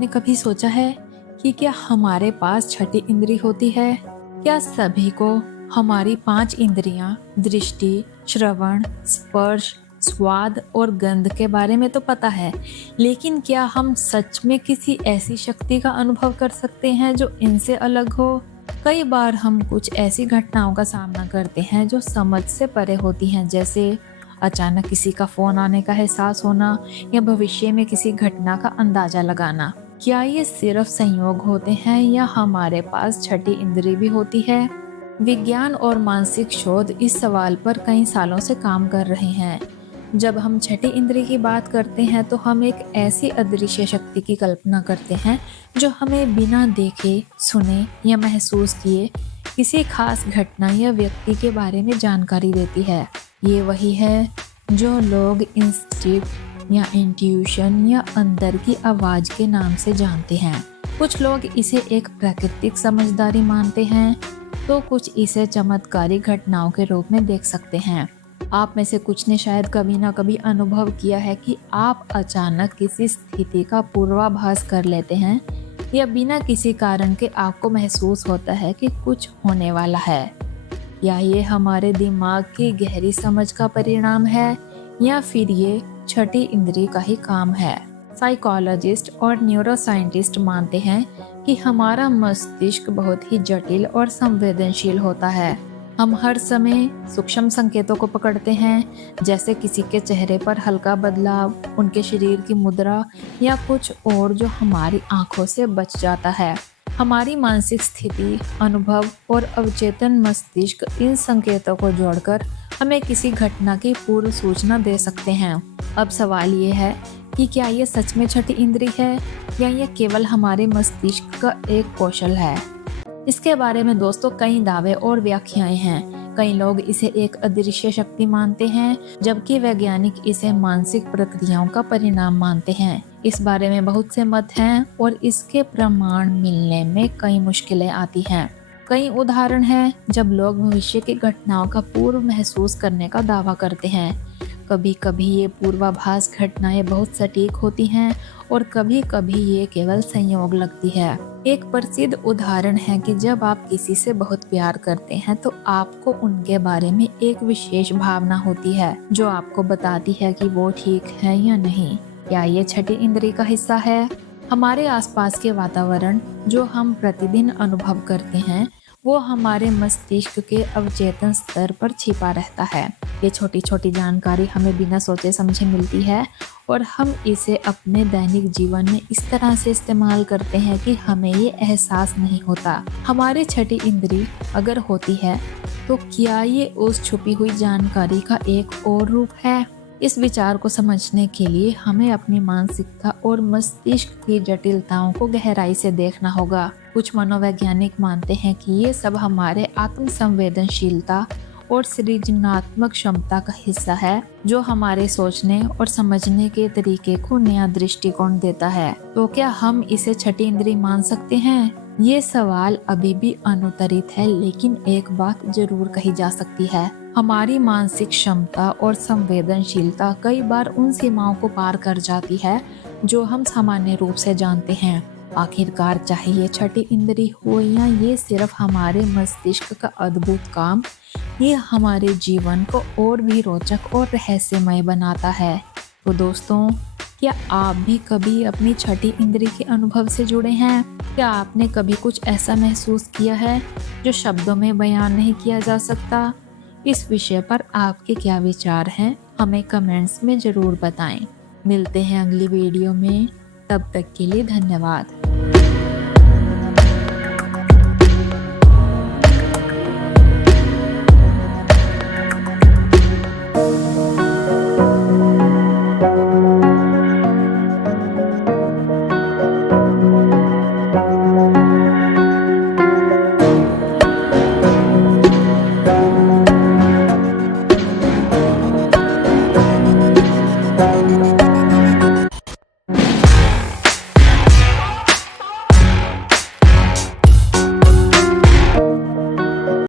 आपने कभी सोचा है कि क्या हमारे पास छठी इंद्री होती है? क्या सभी को हमारी 5 इंद्रियां दृष्टि, श्रवण, स्पर्श, स्वाद और गंध के बारे में तो पता है, लेकिन क्या हम सच में किसी ऐसी शक्ति का अनुभव कर सकते हैं जो इनसे अलग हो? कई बार हम कुछ ऐसी घटनाओं का सामना करते हैं जो समझ से परे होती हैं, जैसे अचानक किसी का फोन आने का एहसास होना या भविष्य में किसी घटना का अंदाजा लगाना। क्या ये सिर्फ संयोग होते हैं या हमारे पास छठी इंद्री भी होती है? विज्ञान और मानसिक शोध इस सवाल पर कई सालों से काम कर रहे हैं। जब हम छठी इंद्री की बात करते हैं तो हम एक ऐसी अदृश्य शक्ति की कल्पना करते हैं जो हमें बिना देखे, सुने या महसूस किए किसी खास घटना या व्यक्ति के बारे में जानकारी देती है। ये वही है जो लोग इंस्टिंक्ट या इंट्यूशन या अंदर की आवाज के नाम से जानते हैं। कुछ लोग इसे एक प्राकृतिक समझदारी मानते हैं, तो कुछ इसे चमत्कारी घटनाओं के रूप में देख सकते हैं। आप में से कुछ ने शायद कभी ना कभी अनुभव किया है कि आप अचानक किसी स्थिति का पूर्वाभास कर लेते हैं या बिना किसी कारण के आपको महसूस होता है कि कुछ होने वाला है। या ये हमारे दिमाग की गहरी समझ का परिणाम है या फिर ये छठी इंद्री का ही काम है। साइकोलॉजिस्ट और न्यूरोसाइंटिस्ट मानते हैं कि हमारा मस्तिष्क बहुत ही जटिल और संवेदनशील होता है। हम हर समय सूक्ष्म संकेतों को पकड़ते हैं, जैसे किसी के चेहरे पर हल्का बदलाव, उनके शरीर की मुद्रा या कुछ और जो हमारी आंखों से बच जाता है। हमारी मानसिक स्थिति, अनुभव और अवचेतन मस्तिष्क इन संकेतों को जोड़कर हमें किसी घटना की पूर्व सूचना दे सकते हैं। अब सवाल ये है कि क्या ये सच में छठी इंद्री है या ये केवल हमारे मस्तिष्क का एक कौशल है? इसके बारे में दोस्तों कई दावे और व्याख्याएं हैं। कई लोग इसे एक अदृश्य शक्ति मानते हैं, जबकि वैज्ञानिक इसे मानसिक प्रक्रियाओं का परिणाम मानते हैं। इस बारे में बहुत से मत हैं और इसके प्रमाण मिलने में कई मुश्किलें आती हैं। कई उदाहरण हैं जब लोग भविष्य की घटनाओं का पूर्व महसूस करने का दावा करते हैं। कभी कभी ये पूर्वाभास घटनाएं बहुत सटीक होती हैं और कभी कभी ये केवल संयोग लगती है। एक प्रसिद्ध उदाहरण है कि जब आप किसी से बहुत प्यार करते हैं तो आपको उनके बारे में एक विशेष भावना होती है जो आपको बताती है कि वो ठीक है या नहीं। क्या ये छठी इंद्री का हिस्सा है? हमारे आसपास के वातावरण जो हम प्रतिदिन अनुभव करते हैं वो हमारे मस्तिष्क के अवचेतन स्तर पर छिपा रहता है। ये छोटी छोटी जानकारी हमें बिना सोचे समझे मिलती है और हम इसे अपने दैनिक जीवन में इस तरह से इस्तेमाल करते हैं कि हमें ये एहसास नहीं होता। हमारी छठी इंद्री अगर होती है तो क्या ये उस छुपी हुई जानकारी का एक और रूप है? इस विचार को समझने के लिए हमें अपनी मानसिकता और मस्तिष्क की जटिलताओं को गहराई से देखना होगा। कुछ मनोवैज्ञानिक मानते हैं कि ये सब हमारे आत्म संवेदनशीलता और सृजनात्मक क्षमता का हिस्सा है जो हमारे सोचने और समझने के तरीके को नया दृष्टिकोण देता है। तो क्या हम इसे छठी इंद्री मान सकते हैं? ये सवाल अभी भी अनुत्तरित है, लेकिन एक बात जरूर कही जा सकती है, हमारी मानसिक क्षमता और संवेदनशीलता कई बार उन सीमाओं को पार कर जाती है जो हम सामान्य रूप से जानते हैं। आखिरकार चाहे ये छठी इंद्री हो या ये सिर्फ हमारे मस्तिष्क का अद्भुत काम, ये हमारे जीवन को और भी रोचक और रहस्यमय बनाता है। तो दोस्तों, क्या आप भी कभी अपनी छठी इंद्री के अनुभव से जुड़े हैं? क्या आपने कभी कुछ ऐसा महसूस किया है जो शब्दों में बयान नहीं किया जा सकता? इस विषय पर आपके क्या विचार हैं? हमें कमेंट्स में ज़रूर बताएं। मिलते हैं अगली वीडियो में, तब तक के लिए धन्यवाद।